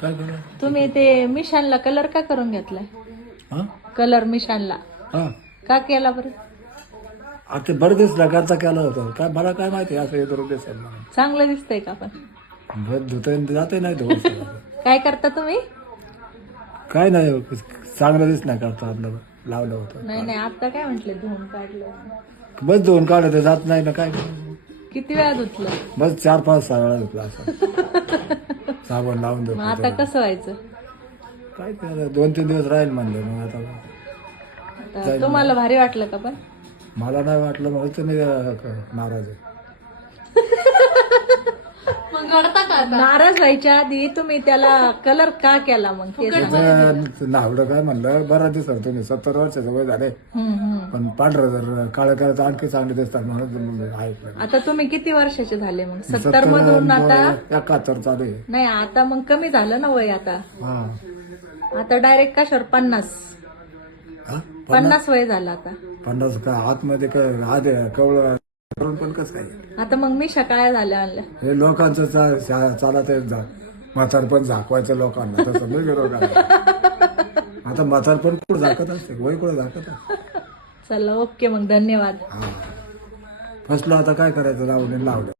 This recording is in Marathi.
काय करा तुम्ही ते मिशानला कलर का करून घेतलाय? हा कलर मिशानला हा का केला बरं? आता ते बरं दिसला करता केलं होतं काय मला काय माहिती असं हे करून दिसेल म्हणून चांगलं दिसतंय का पण? बरं धुता जाते नाही धुवत काय करता तुम्ही? काय नाही चांगलं दिस नाही करता आपलं लावलं होतं नाही नाही आता काय म्हंटले धुवून काढलं. बस धुवून काढलं तर जात नाही ना काय करायचं? किती वेळा धुतलं? बस 4-5 वेळा धुतला असं साबण लावून मग देतो आता कसं व्हायचं? काय करायचं 2-3 दिवस राहील म्हणलं मग आता आता तुम्हाला भारी वाटलं का पण? मला नाही वाटलं मग तुम्ही नाराज आहे नाराज व्हायच्या आधी तुम्ही त्याला कलर का केला मग? नावडं काय म्हणलं बरा दिसत तुम्ही 70 वर्षाचं वय झाले पण पांढरं जर काळं करायचं आणखी चांगले दिसतात म्हणून ऐकलं आता तुम्ही किती वर्षाचे झाले मग? 70 मधून आता 71 चालू आहे नाही आता मग कमी झालं ना वय आता. हा आता डायरेक्ट कशावर 50 हा? 50 वय झालं आता. 50 का आतमध्ये काय आधी कवळ करून पण कसं काय आता मग मिशा काय झाल्या आणल्या? हे लोकांचं चालत आहे म्हातारपण झाकवायचं लोकांना तसं नाही लोकांना आता म्हातारपण कुठं झाकत असते वय कुठं झाकत असते चला ओके मग धन्यवाद. हा फसलो आता काय करायचं लावलं